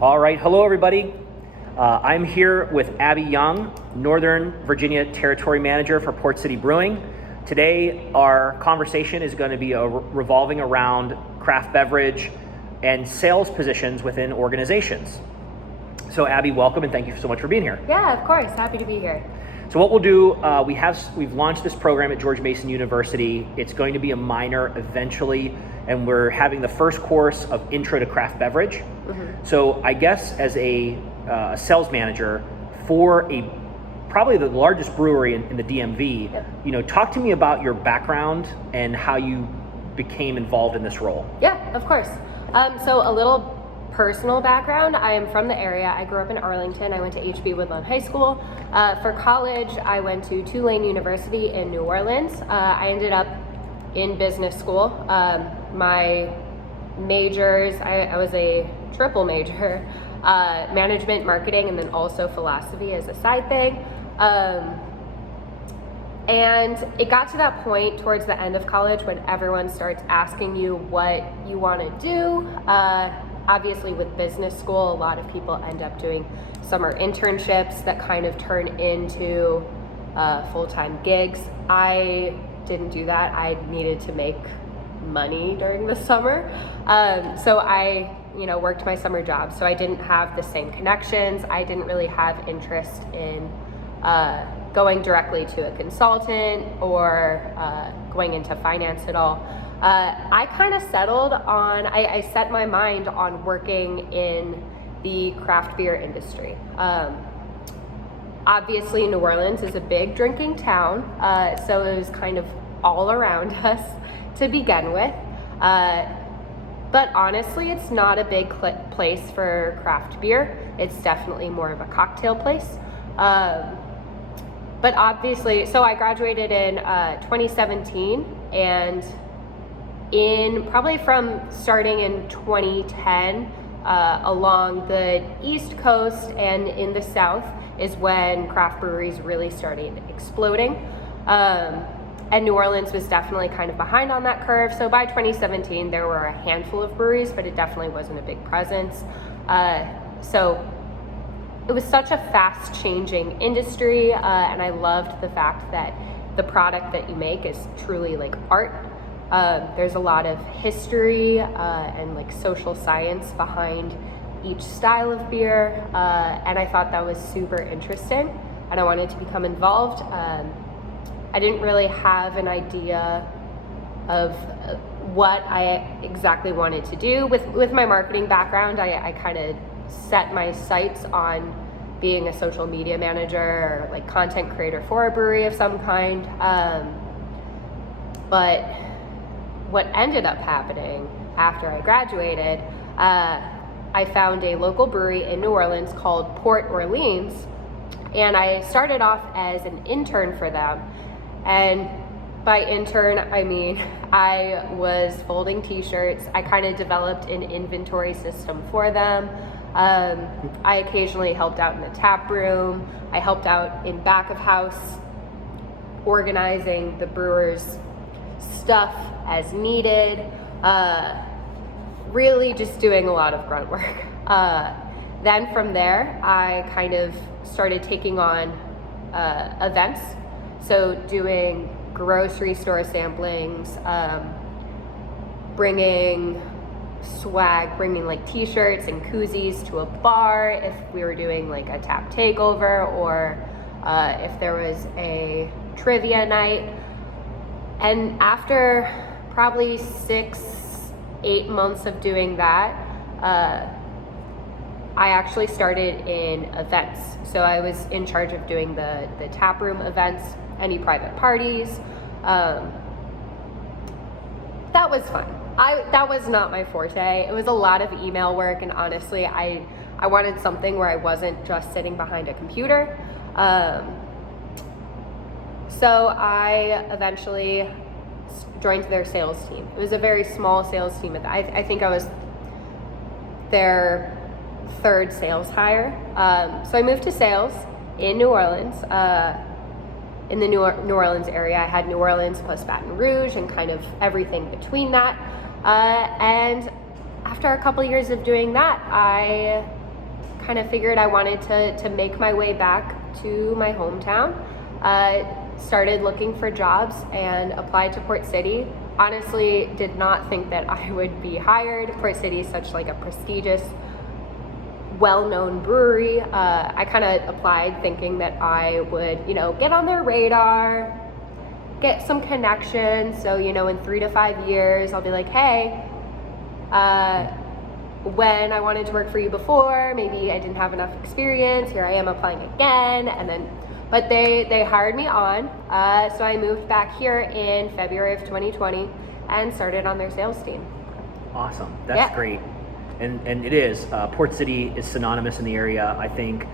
All right, hello everybody. I'm here with Abby Young, Northern Virginia Territory Manager for Port City Brewing. Today, our conversation is going to be revolving around craft beverage and sales positions within organizations. So Abby, welcome and thank you so much for being here. Yeah, of course, happy to be here. So what we'll do, we've launched this program at George Mason University. It's going to be a minor eventually, and we're having the first course of Intro to Craft Beverage. Mm-hmm. So I guess as a sales manager for probably the largest brewery in the DMV, yep. Talk to me about your background and how you became involved in this role. Yeah, of course. So a little personal background. I am from the area. I grew up in Arlington. I went to HB Woodlawn High School. For college, I went to Tulane University in New Orleans. I ended up in business school. My majors, I was a triple major, management, marketing, and then also philosophy as a side thing. And it got to that point towards the end of college when everyone starts asking you what you want to do. Obviously with business school, a lot of people end up doing summer internships that kind of turn into full-time gigs. I didn't do that. I needed to make money during the summer. So I, worked my summer job. So I didn't have the same connections. I didn't really have interest in going directly to a consultant or going into finance at all. I kind of settled on, I set my mind on working in the craft beer industry. Obviously New Orleans is a big drinking town, so it was kind of all around us to begin with. But honestly, it's not a big place for craft beer. It's definitely more of a cocktail place. But obviously, so I graduated in 2017, and probably from starting in 2010 along the East Coast and in the South is when craft breweries really started exploding. And New Orleans was definitely kind of behind on that curve. So by 2017, there were a handful of breweries, but it definitely wasn't a big presence. So it was such a fast-changing industry, and I loved the fact that the product that you make is truly like art. There's a lot of history and like social science behind each style of beer, and I thought that was super interesting, and I wanted to become involved. I didn't really have an idea of what I exactly wanted to do. With my marketing background, I kind of set my sights on being a social media manager or like content creator for a brewery of some kind. But what ended up happening after I graduated, I found a local brewery in New Orleans called Port Orleans, and I started off as an intern for them. And by intern, I mean I was folding t-shirts. I kind of developed an inventory system for them. I occasionally helped out in the tap room. I helped out in back of house, organizing the brewers' stuff as needed. Really just doing a lot of grunt work. Then from there, I kind of started taking on events. So doing grocery store samplings, bringing swag, bringing like t-shirts and koozies to a bar if we were doing like a tap takeover, or if there was a trivia night. And after probably 6-8 months of doing that, I actually started in events. So I was in charge of doing the tap room events, any private parties. That was fun. That was not my forte. It was a lot of email work, and honestly, I wanted something where I wasn't just sitting behind a computer. So I eventually joined their sales team. It was a very small sales team. I think I was their third sales hire. So I moved to sales in New Orleans. In the New Orleans area, I had New Orleans plus Baton Rouge and kind of everything between that. And after a couple years of doing that, I kind of figured I wanted to make my way back to my hometown. Started looking for jobs and applied to Port City. Honestly, did not think that I would be hired. Port City is such like a prestigious, well-known brewery. I kind of applied thinking that I would, get on their radar, get some connections. So, in 3 to 5 years, I'll be like, hey, when I wanted to work for you before, maybe I didn't have enough experience. Here I am applying again, but they hired me on. So I moved back here in February of 2020 and started on their sales team. Awesome. That's great. And it is. Port City is synonymous in the area. I think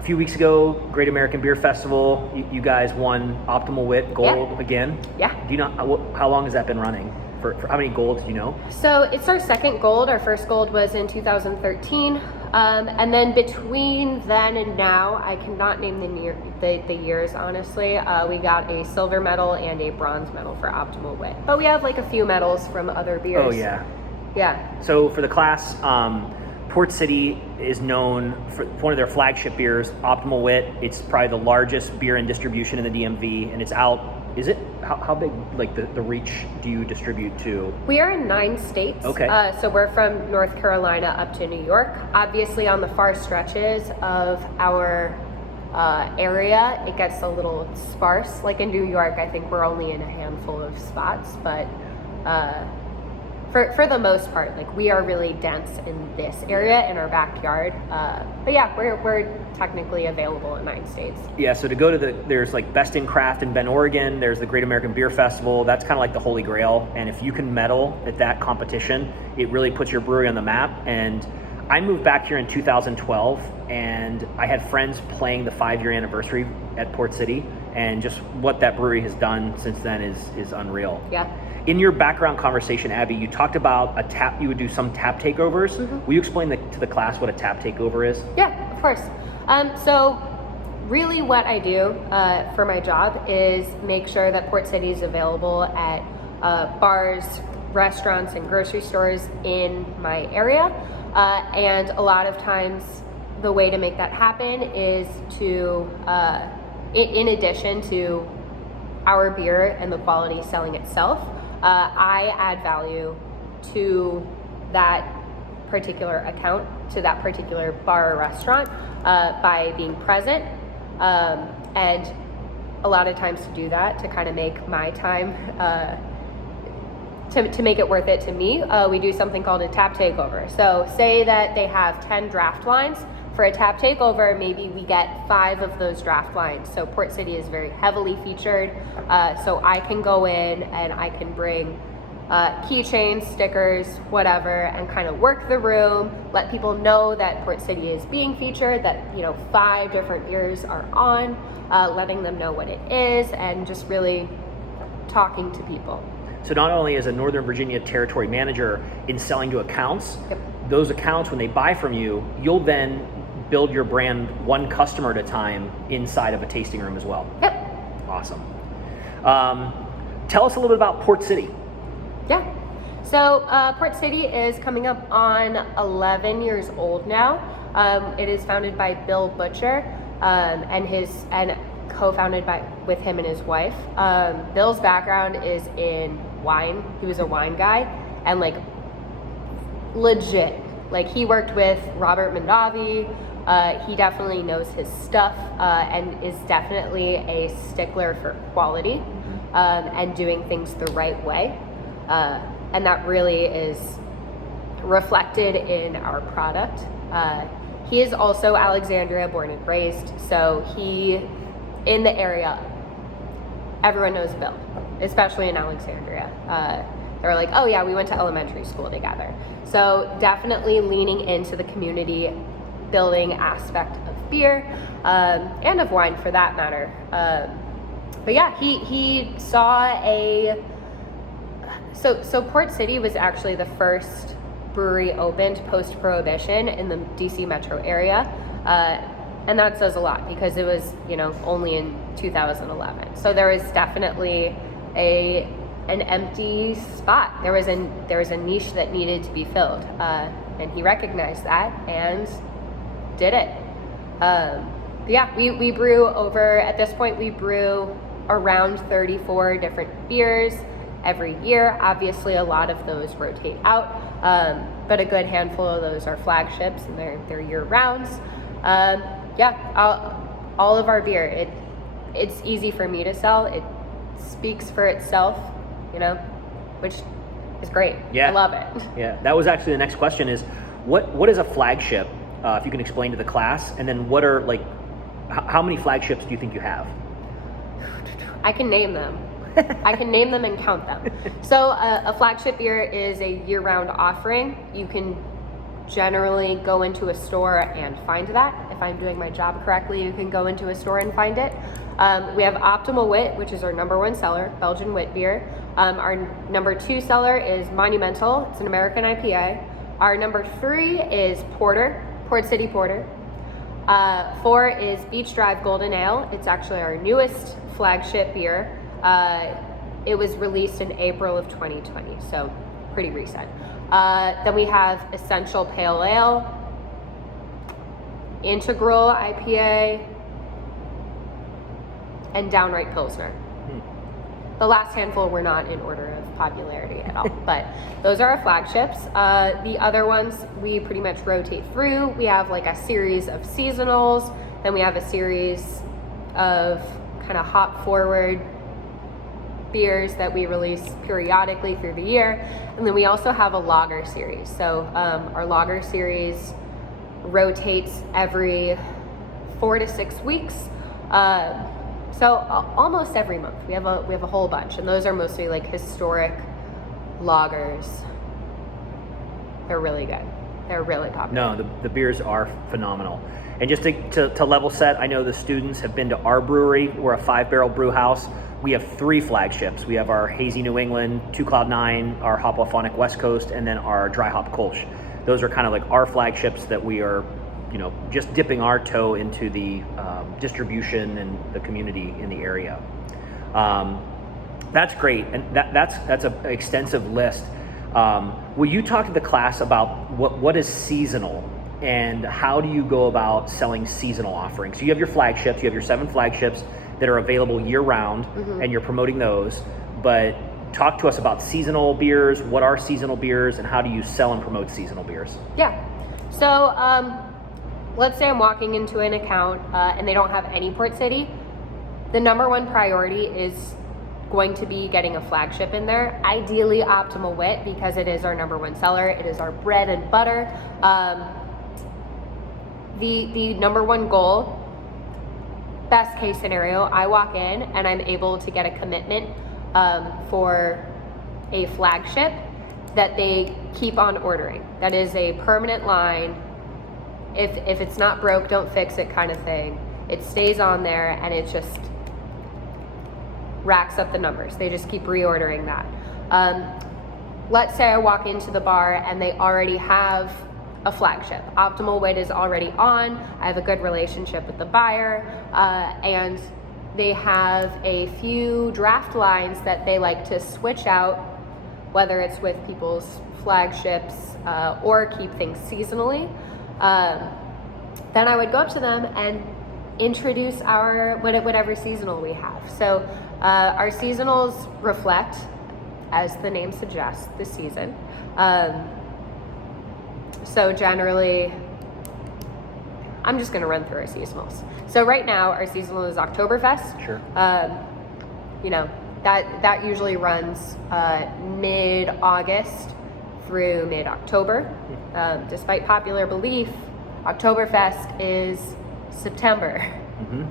a few weeks ago, Great American Beer Festival, you guys won Optimal Wit Gold again. Yeah. Do you know how long has that been running? For how many golds do you know? So it's our second gold. Our first gold was in 2013. And then between then and now, I cannot name the years, honestly. We got a silver medal and a bronze medal for Optimal Wit. But we have like a few medals from other beers. Oh, yeah. Yeah. So for the class, Port City is known for one of their flagship beers, Optimal Wit. It's probably the largest beer in distribution in the DMV, and it's out. Is it? How big, like the reach do you distribute to? We are in 9 states. Okay. So we're from North Carolina up to New York. Obviously on the far stretches of our area, it gets a little sparse. Like in New York, I think we're only in a handful of spots, but for the most part, like we are really dense in this area in our backyard. But yeah, we're technically available in 9 states. Yeah, so to go to there's like Best in Craft in Bend, Oregon. There's the Great American Beer Festival. That's kind of like the holy grail. And if you can medal at that competition, it really puts your brewery on the map. And I moved back here in 2012, and I had friends playing the 5-year anniversary at Port City, and just what that brewery has done since then is unreal. Yeah. In your background conversation, Abby, you talked about you would do some tap takeovers. Mm-hmm. Will you explain to the class what a tap takeover is? Yeah, of course. So really what I do for my job is make sure that Port City is available at bars, restaurants, and grocery stores in my area. And a lot of times the way to make that happen is to, in addition to our beer and the quality selling itself, I add value to that particular account, to that particular bar or restaurant by being present. And a lot of times to do that, to kind of make my time, to make it worth it to me, we do something called a tap takeover. So say that they have 10 draft lines. For a tap takeover, maybe we get 5 of those draft lines. So Port City is very heavily featured. So I can go in and I can bring keychains, stickers, whatever, and kind of work the room, let people know that Port City is being featured, that 5 different beers are on, letting them know what it is, and just really talking to people. So not only as a Northern Virginia territory manager in selling to accounts, Yep. Those accounts, when they buy from you, you'll then build your brand one customer at a time inside of a tasting room as well. Yep. Awesome. Tell us a little bit about Port City. Yeah. So Port City is coming up on 11 years old now. It is founded by Bill Butcher and co-founded with him and his wife. Bill's background is in wine. He was a wine guy, and like legit, like he worked with Robert Mondavi. He definitely knows his stuff and is definitely a stickler for quality and doing things the right way. And that really is reflected in our product. He is also Alexandria born and raised, so he, in the area, everyone knows Bill, especially in Alexandria. They're like, oh yeah, we went to elementary school together. So definitely leaning into the community building aspect of beer and of wine for that matter. But yeah, he saw so Port City was actually the first brewery opened post-prohibition in the DC metro area. And that says a lot because it was, only in 2011. So there was definitely an empty spot. There was a niche that needed to be filled. And he recognized that and did it. Yeah, we brew over, at this point, we brew around 34 different beers every year. Obviously, a lot of those rotate out, but a good handful of those are flagships, and they're year rounds. Yeah, all of our beer, it's easy for me to sell. It speaks for itself, you know, which is great. Yeah. I love it. Yeah, that was actually the next question is, what is a flagship, if you can explain to the class, and then what are, like, how many flagships do you think you have? I can name them. I can name them and count them. So a flagship beer is a year-round offering. You can generally go into a store and find that. If I'm doing my job correctly, you can go into a store and find it. We have Optimal Wit, which is our number one seller, Belgian wit beer. Our number two seller is Monumental. It's an American IPA. Our number three is Porter, Port City Porter. 4 is Beach Drive Golden Ale. It's actually our newest flagship beer. It was released in April of 2020, so pretty recent. Then we have Essential Pale Ale, Integral IPA, and Downright Pilsner. The last handful were not in order of popularity at all, but those are our flagships. The other ones we pretty much rotate through. We have like a series of seasonals, then we have a series of kind of hop forward beers that we release periodically through the year, and then we also have a lager series. So our lager series rotates every 4 to 6 weeks. So almost every month we have a whole bunch, and those are mostly like historic lagers. They're really good. They're really popular. No, the beers are phenomenal. And just to level set, I know the students have been to our brewery. We're a 5-barrel brew house. We have 3 flagships. We have our Hazy New England, 2 Cloud 9, our Hopophonic West Coast, and then our Dry Hop Kolsch. Those are kind of like our flagships that we are, you know, just dipping our toe into the distribution and the community in the area. That's great, and that's an extensive list. Will you talk to the class about what is seasonal and how do you go about selling seasonal offerings? So you have your flagships, you have your 7 flagships that are available year round, and you're promoting those, but talk to us about seasonal beers. What are seasonal beers, and how do you sell and promote seasonal beers? Yeah, so let's say I'm walking into an account and they don't have any Port City. The number one priority is going to be getting a flagship in there, ideally Optimal Wit, because it is our number one seller. It is our bread and butter. The number one goal, best case scenario, I walk in and I'm able to get a commitment for a flagship that they keep on ordering. That is a permanent line. If it's not broke, don't fix it kind of thing. It stays on there and it just racks up the numbers. They just keep reordering that. Let's say I walk into the bar and they already have a flagship. Optimal Wit is already on. I have a good relationship with the buyer, and they have a few draft lines that they like to switch out, whether it's with people's flagships or keep things seasonally. Then I would go up to them and introduce our whatever seasonal we have. So our seasonals reflect, as the name suggests, the season. So generally, I'm just going to run through our seasonals. So right now, our seasonal is Oktoberfest. Sure. You know, that usually runs mid-August through mid-October. Despite popular belief, Oktoberfest is September. Mm-hmm.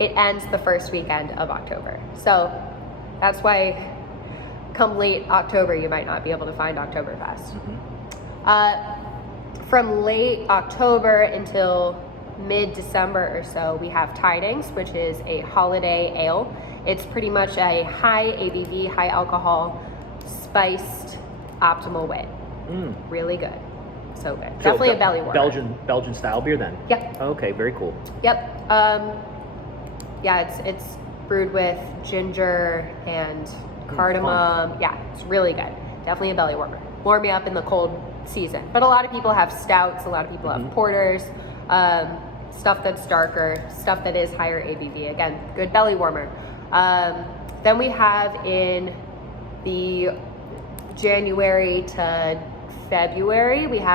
It ends the first weekend of October. So that's why come late October, you might not be able to find Oktoberfest. Mm-hmm. From late October until mid-December or so, we have Tidings, which is a holiday ale. It's pretty much a high ABV, high alcohol, spiced Optimal Wit. Really good. So good. So Definitely a belly warmer. Belgian style beer then? Yep. Okay, very cool. Yep. Yeah, it's brewed with ginger and cardamom. Yeah, it's really good. Definitely a belly warmer. Warm me up in the cold season. But a lot of people have stouts, a lot of people have porters, stuff that's darker, stuff that is higher ABV. Again, good belly warmer. Then we have in the January to February, we have